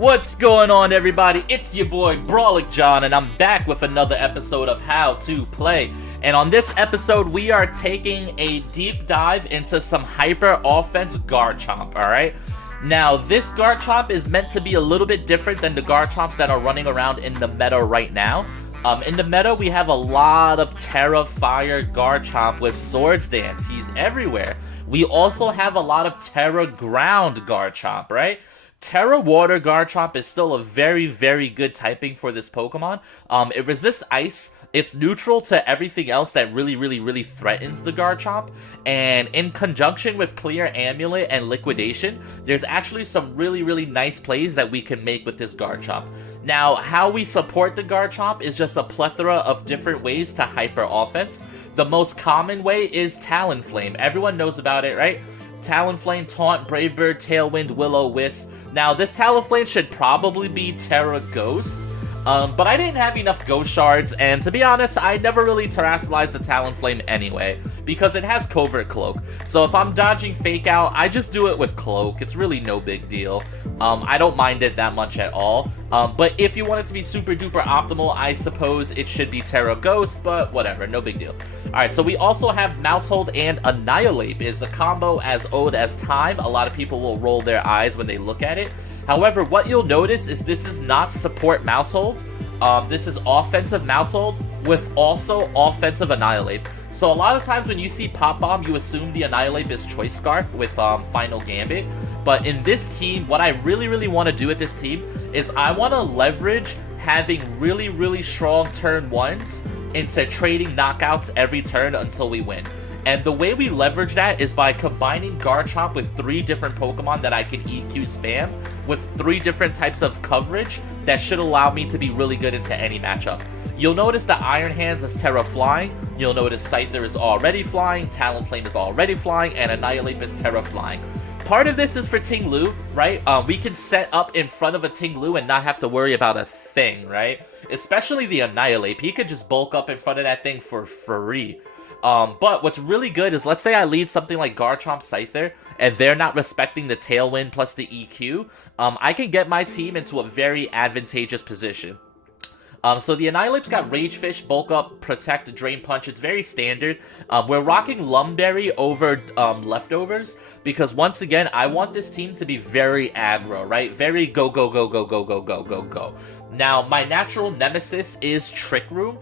What's going on, everybody? It's your boy Brawlic John, and I'm back with another episode of How to Play. And on this episode, we are taking a deep dive into some hyper offense Garchomp, alright? Now, this Garchomp is meant to be a little bit different than the Garchomps that are running around in the meta right now. In the meta, we have a lot of Terra Fire Garchomp with Swords Dance. He's everywhere. We also have a lot of Terra Ground Garchomp, right? Terra Water Garchomp is still a very, very good typing for this Pokemon. It resists Ice. It's neutral to everything else that really threatens the Garchomp. And in conjunction with Clear Amulet and Liquidation, there's actually some really nice plays that we can make with this Garchomp. Now, how we support the Garchomp is just a plethora of different ways to hyper offense. The most common way is Talonflame. Everyone knows about it, right? Talonflame, Taunt, Brave Bird, Tailwind, Will-O-Wisp. Now, this Talonflame should probably be Terra Ghost, but I didn't have enough Ghost Shards, and to be honest, I never really Terastallized the Talonflame anyway, because it has Covert Cloak. So if I'm dodging Fake Out, I just do it with Cloak. It's really no big deal. I don't mind it that much at all. But if you want it to be super duper optimal, I suppose it should be Terra Ghost, but whatever, no big deal. Alright, so we also have Mousehold and Annihilate. Is a combo as old as time. A lot of people will roll their eyes when they look at it. However, what you'll notice is this is not support Mousehold. This is offensive Mousehold with also offensive Annihilate. So a lot of times when you see Pop Bomb, you assume the Annihilate is Choice Scarf with Final Gambit. But in this team, what I really want to do with this team is I want to leverage having really strong turn ones into trading knockouts every turn until we win. And the way we leverage that is by combining Garchomp with 3 different Pokemon that I can EQ spam with 3 different types of coverage that should allow me to be really good into any matchup. You'll notice that Iron Hands is Terra Flying, you'll notice Scyther is already flying, Talonflame is already flying, and Annihilate is Terra Flying. Part of this is for Ting Lu, right? We can set up in front of a Ting Lu and not have to worry about a thing, right? Especially the Annihilate. He could just bulk up in front of that thing for free. But what's really good is, let's say I lead something like Garchomp Scyther, and they're not respecting the Tailwind plus the EQ, I can get my team into a very advantageous position. So the Annihilate's got Rage Fish, Bulk Up, Protect, Drain Punch. It's very standard. We're rocking Lumberry over Leftovers because, once again, I want this team to be very aggro, right? Very go. Now, my natural nemesis is Trick Room.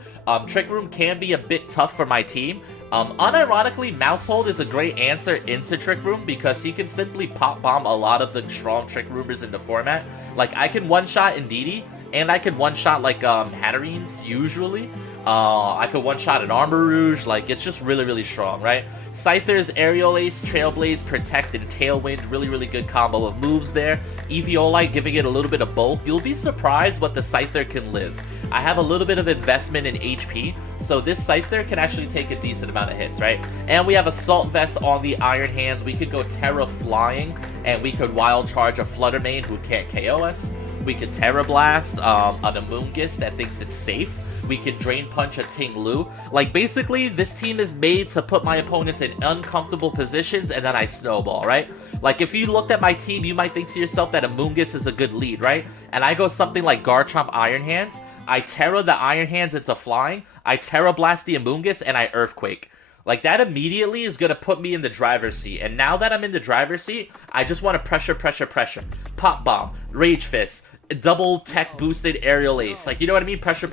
Trick Room can be a bit tough for my team. Unironically, Mousehold is a great answer into Trick Room because he can simply pop bomb a lot of the strong Trick Roomers in the format. Like, I can one-shot Indeedee, and I can one-shot, like, Hatterines, usually. I could one-shot an Armor Rouge. Like, it's just really strong, right? Scyther's Aerial Ace, Trailblaze, Protect, and Tailwind. Really good combo of moves there. Eviolite giving it a little bit of bulk. You'll be surprised what the Scyther can live. I have a little bit of investment in HP, so this Scyther can actually take a decent amount of hits, right? And we have Assault Vest on the Iron Hands. We could go Terra Flying, and we could Wild Charge a Fluttermane who can't KO us. We could Terra Blast an Amoonguss that thinks it's safe. We could Drain Punch a Ting Lu. Like, basically, this team is made to put my opponents in uncomfortable positions, and then I snowball, right? Like, if you looked at my team, you might think to yourself that Amoonguss is a good lead, right? And I go something like Garchomp Iron Hands. I Terra the Iron Hands into flying. I Terra Blast the Amoonguss, and I Earthquake. Like, that immediately is going to put me in the driver's seat. And now that I'm in the driver's seat, I just want to pressure. Pop Bomb, Rage Fist, double tech boosted Aerial Ace. Like, you know what I mean? Pressure.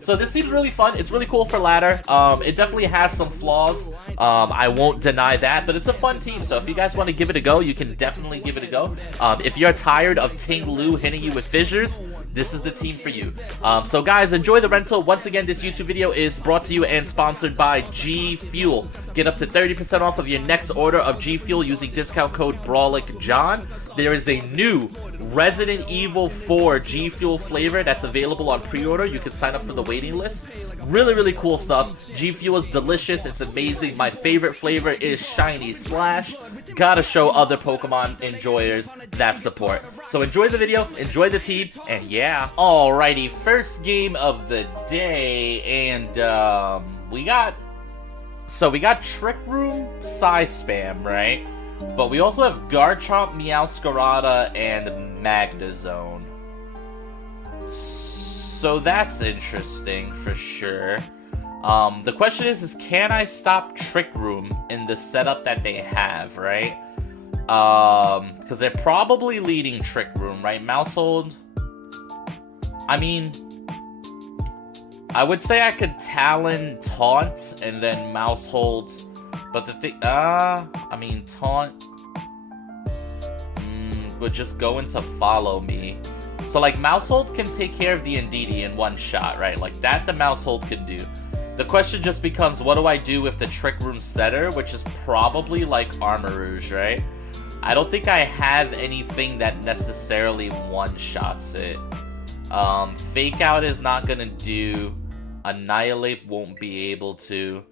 So this team's really fun. It's really cool for ladder. It definitely has some flaws. I won't deny that, but it's a fun team. So if you guys want to give it a go, you can definitely give it a go. If you're tired of Ting Lu hitting you with fissures, this is the team for you. So guys, enjoy the rental. Once again, this YouTube video is brought to you and sponsored by G Fuel. Get up to 30% off of your next order of G Fuel using discount code BrawlicJohn. There is a new Resident Evil 4 G Fuel flavor that's available on pre-order. You can sign up for the waiting list. Really cool stuff. G Fuel is delicious. It's amazing. My favorite flavor is Shiny Splash. Gotta show other Pokemon enjoyers that support. So enjoy the video, enjoy the team, and yeah. Alrighty, first game of the day, and we got Trick Room Psy Spam, right? But we also have Garchomp, Meowscarada, and Magnezone. So that's interesting for sure. The question is can I stop Trick Room in the setup that they have, right? Because they're probably leading Trick Room, right? Mousehold. I mean, I would say I could Talon Taunt and then Mousehold, but the thing, I mean, Taunt would just go into Follow Me. So, like, Mousehold can take care of the Indeedee in one shot, right? Like, that the Mousehold can do. The question just becomes, what do I do with the Trick Room setter, which is probably, like, Armarouge, right? I don't think I have anything that necessarily one-shots it. Fake Out is not gonna do. Annihilate won't be able to.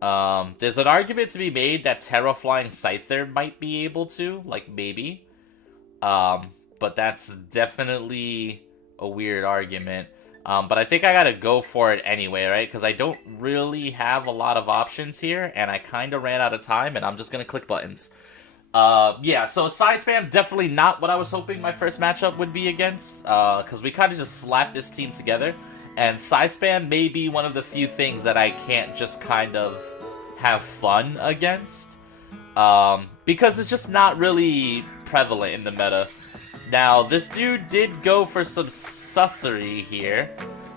There's an argument to be made that Terraflying Scyther might be able to, like, maybe. But that's definitely a weird argument. But I think I gotta go for it anyway, right? Because I don't really have a lot of options here, and I kind of ran out of time, and I'm just gonna click buttons. Yeah, so Side Spam, definitely not what I was hoping my first matchup would be against, because we kind of just slapped this team together, and Side Spam may be one of the few things that I can't just kind of have fun against, because it's just not really prevalent in the meta. Now, this dude did go for some sussery here.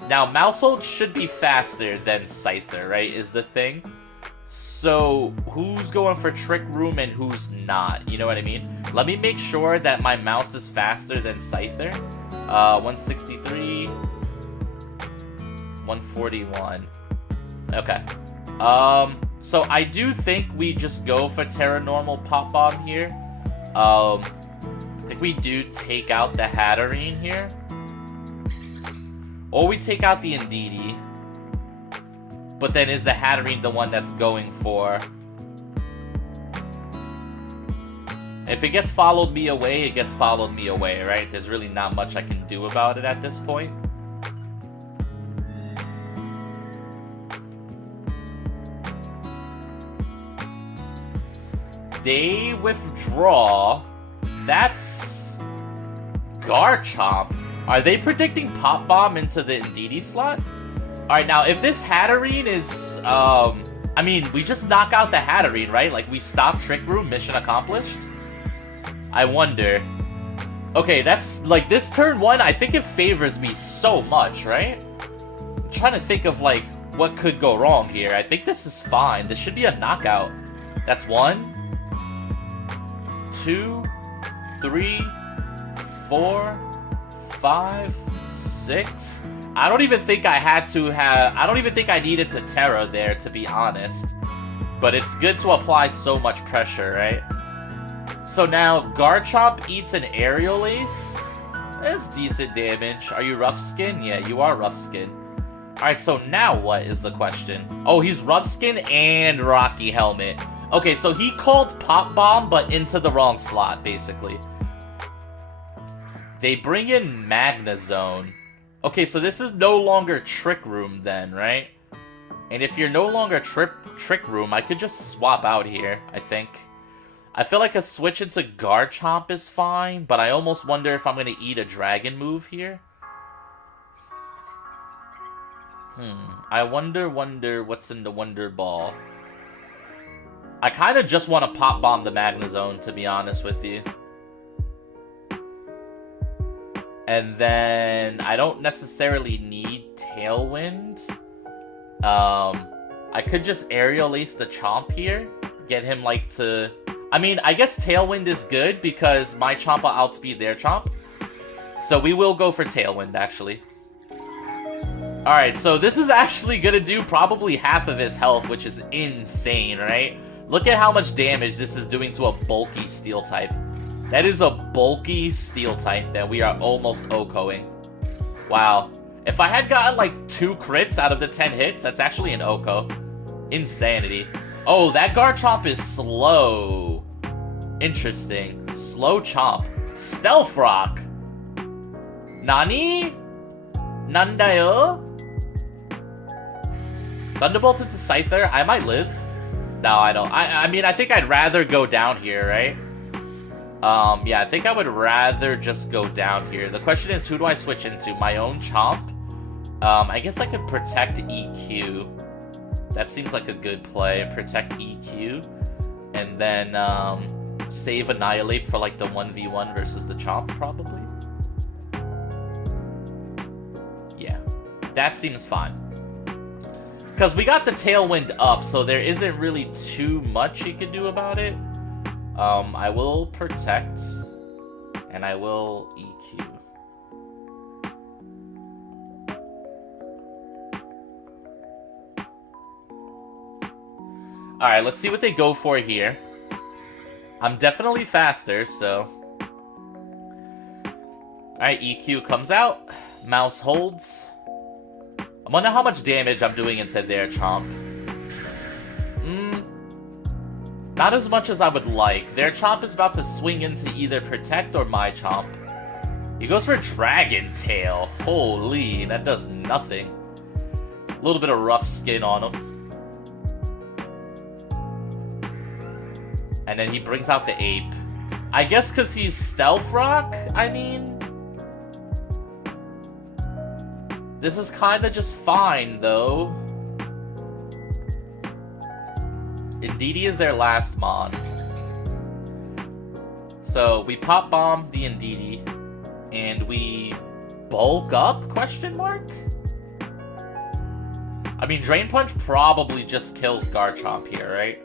Now, Mousehold should be faster than Scyther, right, is the thing. So, who's going for Trick Room and who's not? You know what I mean? Let me make sure that my mouse is faster than Scyther. 163. 141. Okay. So I do think we just go for Terra Normal Pop Bomb here. I think we do take out the Hatterene here. Or we take out the Indeedee. But then is the Hatterene the one that's going for... If it gets followed me away, it gets followed me away, right? There's really not much I can do about it at this point. They withdraw. That's Garchomp. Are they predicting Pop Bomb into the Indeedee slot? Alright, now, if this Hatterene is, I mean, we just knock out the Hatterene, right? Like, we stop Trick Room, mission accomplished? I wonder. Okay, that's, like, this turn one, I think it favors me so much, right? I'm trying to think of, like, what could go wrong here. I think this is fine. This should be a knockout. That's 1, 2, 3, 4, 5, 6. I don't even think I had to have... I don't even think I needed to Terra there, to be honest. But it's good to apply so much pressure, right? So now, Garchomp eats an Aerial Ace. That's decent damage. Are you Rough Skin? Yeah, you are Rough Skin. Alright, so now what is the question? Oh, he's Rough Skin and Rocky Helmet. Okay, so he called Pop Bomb, but into the wrong slot, basically. They bring in Magnezone. Okay, so this is no longer Trick Room then, right? And if you're no longer Trick Room, I could just swap out here, I think. I feel like a switch into Garchomp is fine, but I almost wonder if I'm going to eat a Dragon move here. I wonder what's in the Wonder Ball. I kind of just want to Pop Bomb the Magnezone, to be honest with you. And then I don't necessarily need Tailwind. I could just Aerial Ace the Chomp here. Get him like to... I mean, I guess Tailwind is good because my Chomp will outspeed their Chomp. So we will go for Tailwind, actually. Alright, so this is actually gonna do probably half of his health, which is insane, right? Look at how much damage this is doing to a bulky Steel type. That is a bulky Steel type that we are almost OHKOing. Wow. If I had gotten like 2 crits out of the 10 hits, that's actually an OHKO. Insanity. Oh, that Garchomp is slow. Interesting. Slow Chomp. Stealth Rock. Nani? Nandayo? Thunderbolt into Scyther? I might live. No, I don't. I mean, I think I'd rather go down here, right? Yeah, I think I would rather just go down here. The question is, who do I switch into? My own Chomp? I guess I could protect EQ. That seems like a good play. Protect EQ. And then, save Annihilate for, like, the 1v1 versus the Chomp, probably. Yeah. That seems fine. Because we got the Tailwind up, so there isn't really too much he could do about it. I will protect, and I will EQ. Alright, let's see what they go for here. I'm definitely faster, so... Alright, EQ comes out. Mouse holds. I wonder how much damage I'm doing into their Chomp. Not as much as I would like. Their Chomp is about to swing into either Protect or my Chomp. He goes for Dragon Tail. Holy, that does nothing. A little bit of rough skin on him. And then he brings out the Ape. I guess because he's Stealth Rock? I mean... This is kind of just fine, though. Indeedee is their last mon. So, we pop bomb the Indeedee, and we bulk up, question mark? I mean, Drain Punch probably just kills Garchomp here, right?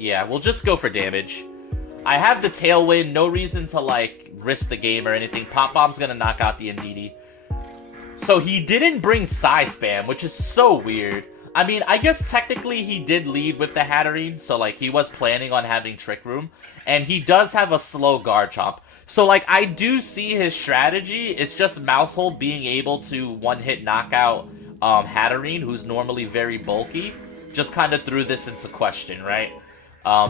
Yeah, we'll just go for damage. I have the Tailwind, no reason to, like, risk the game or anything. Pop Bomb's gonna knock out the Indeedee. So he didn't bring Psy Spam, which is so weird. I mean, I guess technically he did lead with the Hatterene, so, like, he was planning on having Trick Room. And he does have a slow Garchomp. So, like, I do see his strategy. It's just Mousehold being able to one-hit knockout Hatterene, who's normally very bulky. Just kind of threw this into question, right?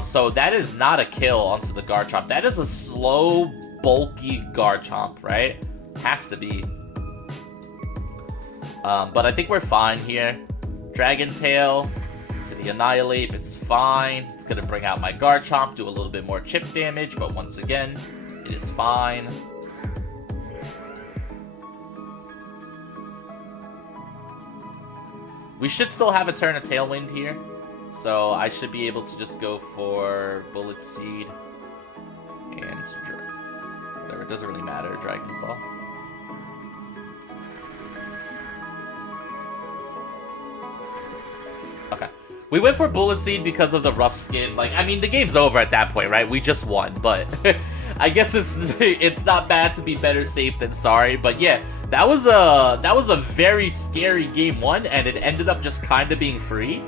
So that is not a kill onto the Garchomp. That is a slow, bulky Garchomp, right? Has to be. But I think we're fine here. Dragon Tail to the Annihilate. It's fine. It's going to bring out my Garchomp, do a little bit more chip damage, but once again, it is fine. We should still have a turn of Tailwind here. So I should be able to just go for Bullet Seed and whatever. It doesn't really matter. Dragon Claw. Okay. We went for Bullet Seed because of the rough skin. Like, I mean, the game's over at that point, right? We just won, but I guess it's not bad to be better safe than sorry. But yeah, that was a very scary game one, and it ended up just kind of being free.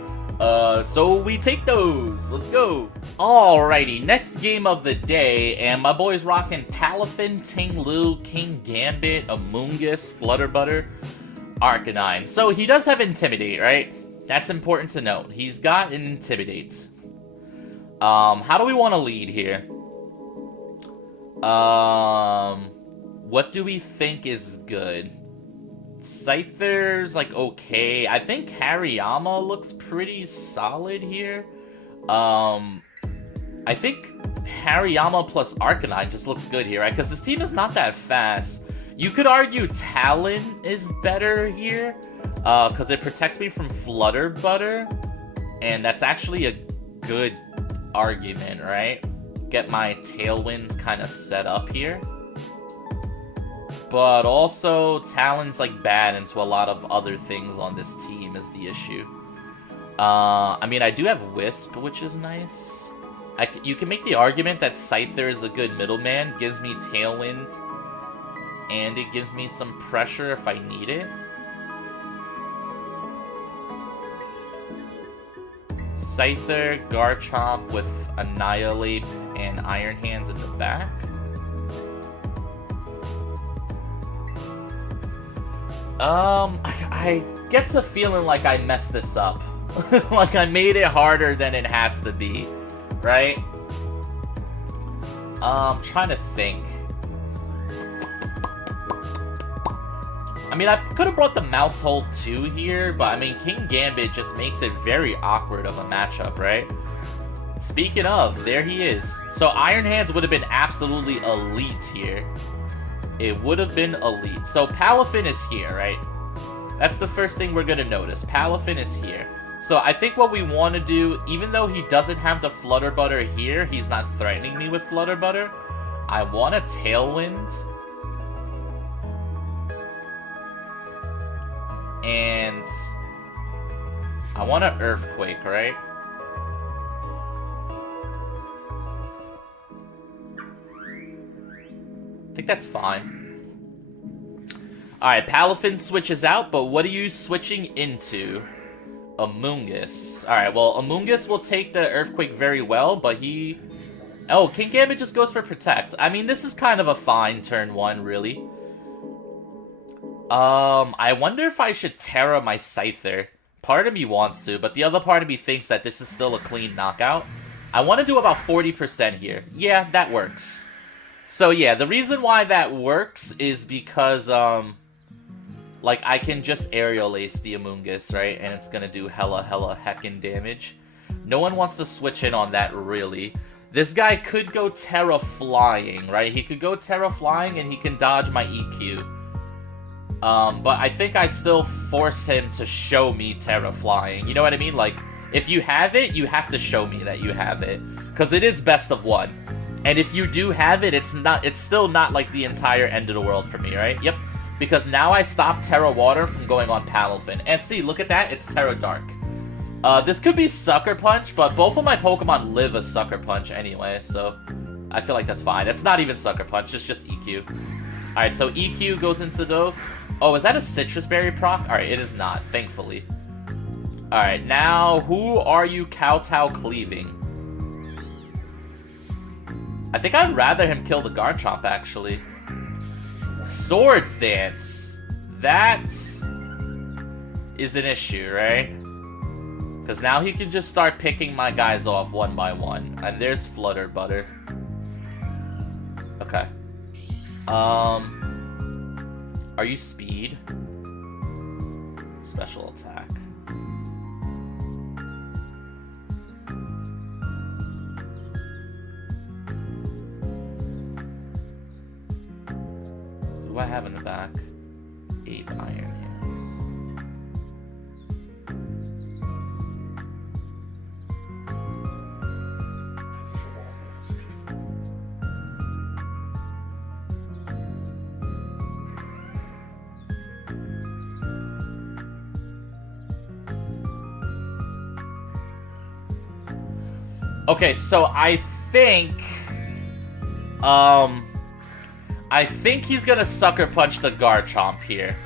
So we take those. Let's go. Alrighty, next game of the day, and my boy's rocking Palafin, Ting-Lu, Kingambit, Amoonguss, Flutterbutter, Arcanine. So he does have Intimidate, right? That's important to note. He's got an Intimidate. How do we want to lead here? What do we think is good? Scyther's, like, okay. I think Hariyama looks pretty solid here. I think Hariyama plus Arcanine just looks good here, right? Because this team is not that fast. You could argue Talon is better here, because it protects me from Flutterbutter, and that's actually a good argument, right? Get my Tailwind kind of set up here. But also, Talon's, like, bad into a lot of other things on this team is the issue. I mean, I do have Wisp, which is nice. You can make the argument that Scyther is a good middleman, gives me Tailwind, and it gives me some pressure if I need it. Scyther, Garchomp with Annihilate and Iron Hands in the back. I get a feeling like I messed this up. Like I made it harder than it has to be, right? I'm trying to think. I mean, I could have brought the Mousehold 2 here, but I mean, Kingambit just makes it very awkward of a matchup, right? Speaking of, there he is. So Iron Hands would have been absolutely elite here. It would have been elite. So Palafin is here, right? That's the first thing we're gonna notice. Palafin is here. So I think what we want to do, even though he doesn't have the Flutter Butter here, he's not threatening me with Flutter Butter, I want a Tailwind. And I want an Earthquake, right? I think that's fine. Alright, Palafin switches out, but what are you switching into? Amoonguss. Alright, well, Amoonguss will take the Earthquake very well, but he... Oh, Kingambit just goes for Protect. I mean, this is kind of a fine turn 1, really. I wonder if I should Terra my Scyther. Part of me wants to, but the other part of me thinks that this is still a clean knockout. I want to do about 40% here. Yeah, that works. So yeah, the reason why that works is because, like, I can just Aerial Ace the Amoonguss, right? And it's gonna do hella heckin' damage. No one wants to switch in on that, really. This guy could go Terra Flying, right? He could go Terra Flying and he can dodge my EQ. But I think I still force him to show me Terra Flying. You know what I mean? Like, if you have it, you have to show me that you have it. Because it is best of 1. And if you do have it, it's still not like the entire end of the world for me, right? Yep. Because now I stop Terra Water from going on Palafin. And see, look at that, it's Terra Dark. This could be Sucker Punch, but both of my Pokemon live a Sucker Punch anyway, so I feel like that's fine. It's not even Sucker Punch, it's just EQ. Alright, so EQ goes into Dove. Oh, is that a Citrus Berry proc? Alright, it is not, thankfully. Alright, now, who are you Kowtow cleaving? I think I'd rather him kill the Garchomp, actually. Swords Dance. That is an issue, right? Because now he can just start picking my guys off one by one. And there's Flutter Butter. Okay. Are you Speed? Special attack. Who do I have in the back? 8 Iron Hands. Okay, so I think he's gonna Sucker Punch the Garchomp here.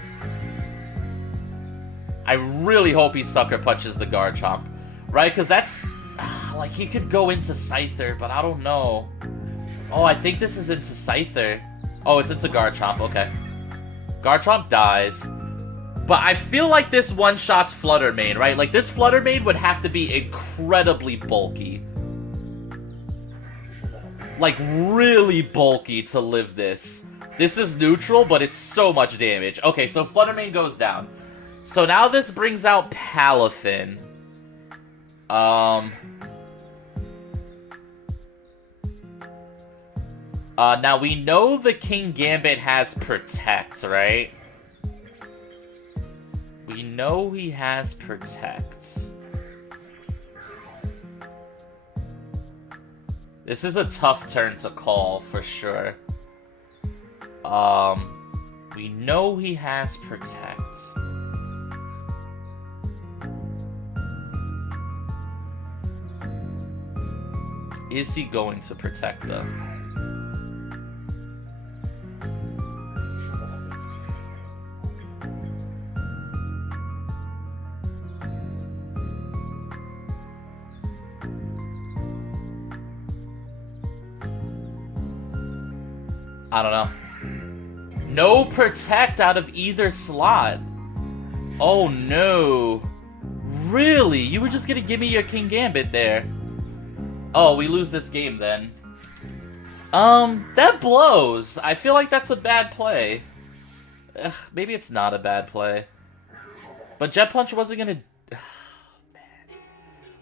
I really hope he Sucker Punches the Garchomp. Right, because that's... like, he could go into Scyther, but I don't know. Oh, I think this is into Scyther. Oh, it's into Garchomp, okay. Garchomp dies. But I feel like this one-shots Flutter Mane, right? Like, this Flutter Mane would have to be incredibly bulky. Like, really bulky to live this. This is neutral, but it's so much damage. Okay, so Flutter Mane goes down. So now this brings out Palafin. Now we know the Kingambit has Protect, right? We know he has Protect. This is a tough turn to call, for sure. We know he has Protect. Is he going to Protect, though? I don't know. No Protect out of either slot. Oh no. Really? You were just gonna give me your Kingambit there. Oh, we lose this game then. That blows. I feel like that's a bad play. maybe it's not a bad play. But Jet Punch wasn't gonna...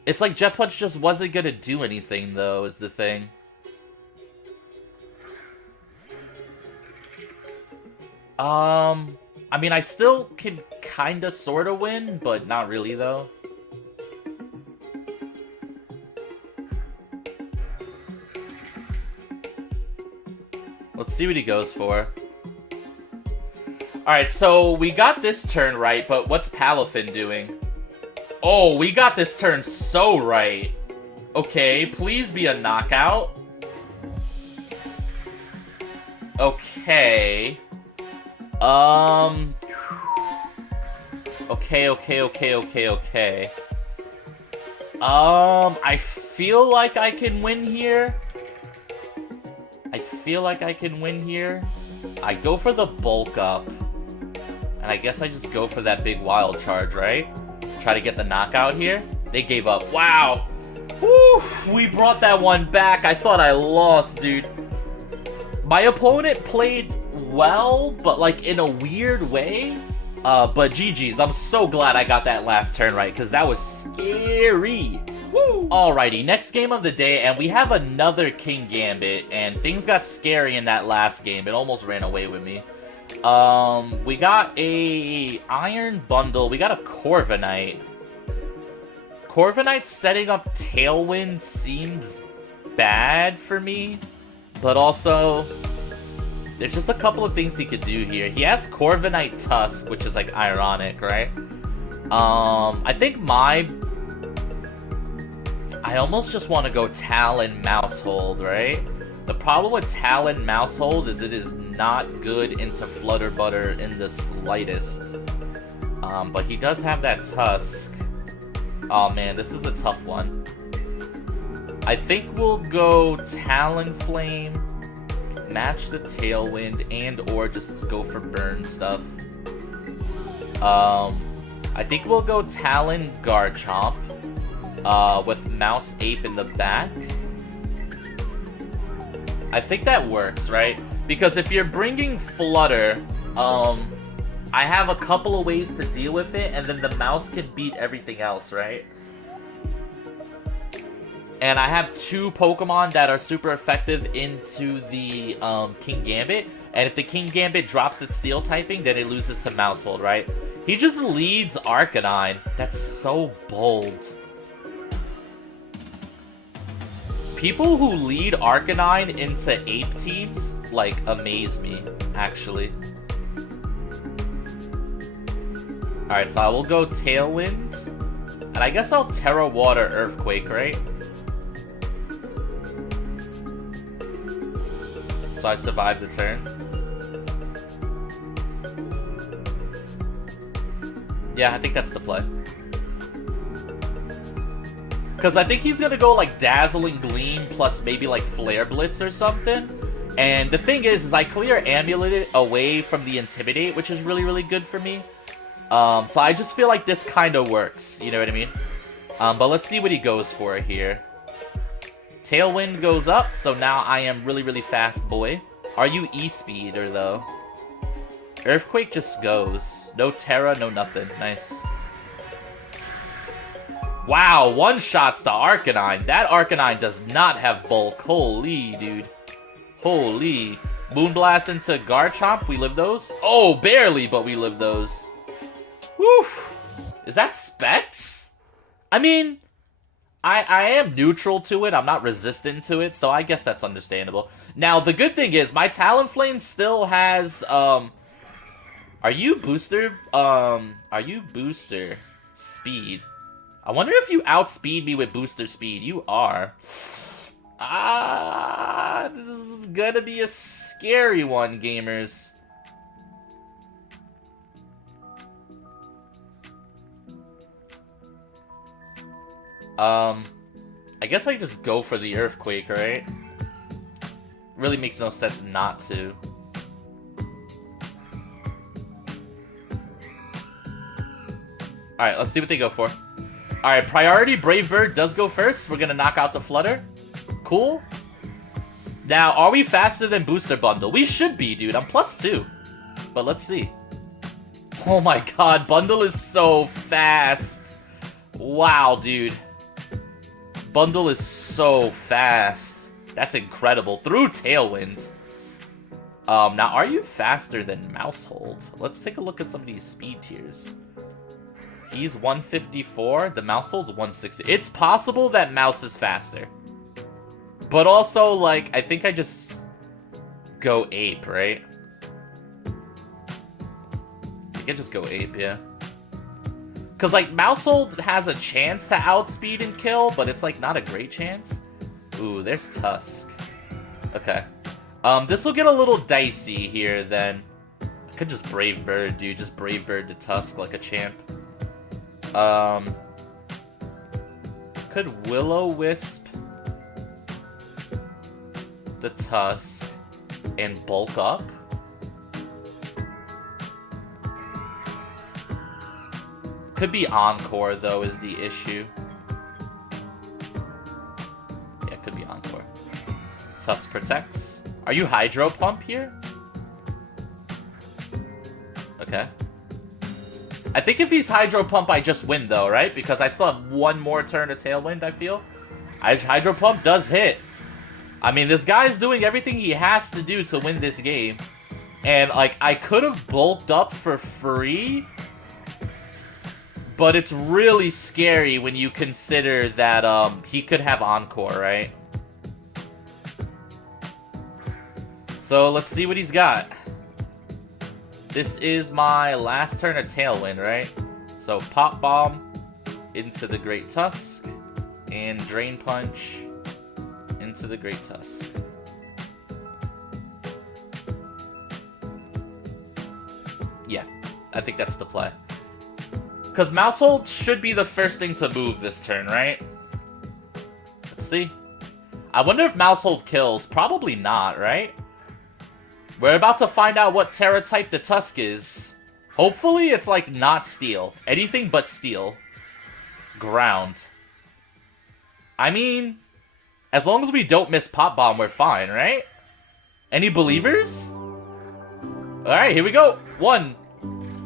It's like Jet Punch just wasn't gonna do anything, though, is the thing. I mean, I still can kinda sorta win, but not really, though. Let's see what he goes for. Alright, so we got this turn right, but what's Palafin doing? Oh, we got this turn so right. Okay, please be a knockout. Okay. Okay. I feel like I can win here. I go for the bulk up. And I guess I just go for that big wild charge, right? Try to get the knockout here. They gave up. Wow. Woo! We brought that one back. I thought I lost, dude. My opponent played well, but like in a weird way. But GG's. I'm so glad I got that last turn right, because that was scary. Woo! Alrighty, next game of the day, and we have another Kingambit, and things got scary in that last game. It almost ran away with me. We got a Iron Bundle. We got a Corviknight. Corviknight setting up Tailwind seems bad for me, but also there's just a couple of things he could do here. He has Corviknight Tusk, which is like ironic, right? I think I almost just want to go Talon Mousehold, right? The problem with Talon Mousehold is it is not good into Flutter Butter in the slightest. But he does have that Tusk. Oh man, this is a tough one. I think we'll go Talonflame, match the Tailwind, and or just go for burn stuff. I think we'll go Talon Garchomp with Mouse Ape in the back. I think that works, right? Because if you're bringing Flutter, I have a couple of ways to deal with it, and then the mouse can beat everything else, right? And I have two Pokemon that are super effective into the Kingambit, and if the Kingambit drops its Steel typing, then it loses to Mousehold, right? He just leads Arcanine. That's so bold. People who lead Arcanine into Ape teams, like, amaze me, actually. Alright, so I will go Tailwind. And I guess I'll Terra Water Earthquake, right? So I survived the turn. Yeah, I think that's the play. Because I think he's going to go like Dazzling Gleam plus maybe like Flare Blitz or something. And the thing is I clear Amulet away from the Intimidate, which is really, really good for me. So I just feel like this kind of works, you know what I mean? But let's see what he goes for here. Tailwind goes up, so now I am really, really fast, boy. Are you E-Speeder, though? Earthquake just goes. No Terra, no nothing. Nice. Wow, one-shots to Arcanine. That Arcanine does not have bulk. Holy, dude. Holy. Moonblast into Garchomp. We live those? Oh, barely, but we live those. Woof. Is that Specs? I mean, I am neutral to it. I'm not resistant to it, so I guess that's understandable. Now, the good thing is, my Talonflame still has, Are you booster speed? I wonder if you outspeed me with booster speed. You are. This is gonna be a scary one, gamers. I guess I just go for the Earthquake, right? Really makes no sense not to. Alright, let's see what they go for. Alright, priority Brave Bird does go first. We're gonna knock out the Flutter. Cool. Now, are we faster than Booster Bundle? We should be, dude. I'm +2. But let's see. Oh my god, Bundle is so fast. Wow, dude. Bundle is so fast. That's incredible. Through Tailwind. Now, are you faster than Mousehold? Let's take a look at some of these speed tiers. He's 154. The Mousehold's 160. It's possible that Mouse is faster. But also, like, I think I just go ape, right? I think I just go ape, yeah. Because, like, Mousehold has a chance to outspeed and kill, but it's, like, not a great chance. Ooh, there's Tusk. Okay. This will get a little dicey here, then. I could just Brave Bird, dude. Just Brave Bird to Tusk like a champ. Could Will-O-Wisp the Tusk and bulk up? Could be Encore, though, is the issue. Yeah, it could be Encore. Tusk protects. Are you Hydro Pump here? Okay. I think if he's Hydro Pump, I just win, though, right? Because I still have one more turn of Tailwind, I feel. Hydro Pump does hit. I mean, this guy's doing everything he has to do to win this game. And, like, I could have bulked up for free, but it's really scary when you consider that he could have Encore, right? So let's see what he's got. This is my last turn of Tailwind, right? So Pop Bomb into the Great Tusk and Drain Punch into the Great Tusk. Yeah, I think that's the play. Because Mousehold should be the first thing to move this turn, right? Let's see. I wonder if Mousehold kills. Probably not, right? We're about to find out what Terra type the Tusk is. Hopefully it's like not Steel. Anything but Steel. Ground. I mean, as long as we don't miss Pop Bomb, we're fine, right? Any believers? Alright, here we go. 1,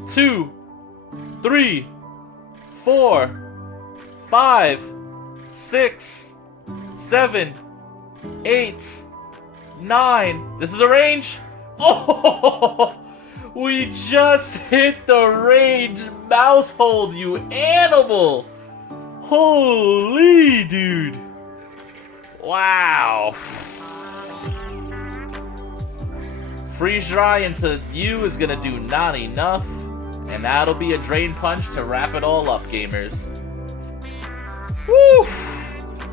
2, 3, 4, 5, 6, 7, 8, 9. This is a range. Oh, we just hit the range. Mousehold, you animal. Holy dude. Wow. Freeze Dry into you is gonna do not enough. And that'll be a Drain Punch to wrap it all up, gamers. Woo!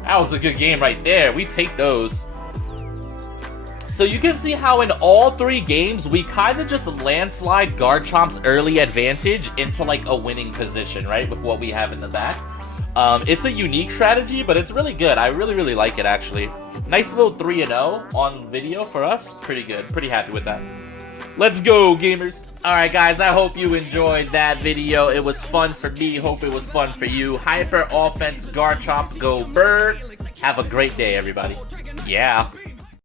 That was a good game right there. We take those. So you can see how in all 3 games, we kind of just landslide Garchomp's early advantage into like a winning position, right? With what we have in the back. It's a unique strategy, but it's really good. I really, really like it, actually. Nice little 3-0 on video for us. Pretty good. Pretty happy with that. Let's go, gamers. Alright, guys, I hope you enjoyed that video. It was fun for me. Hope it was fun for you. Hyper Offense, Garchomp, go Bird. Have a great day, everybody. Yeah.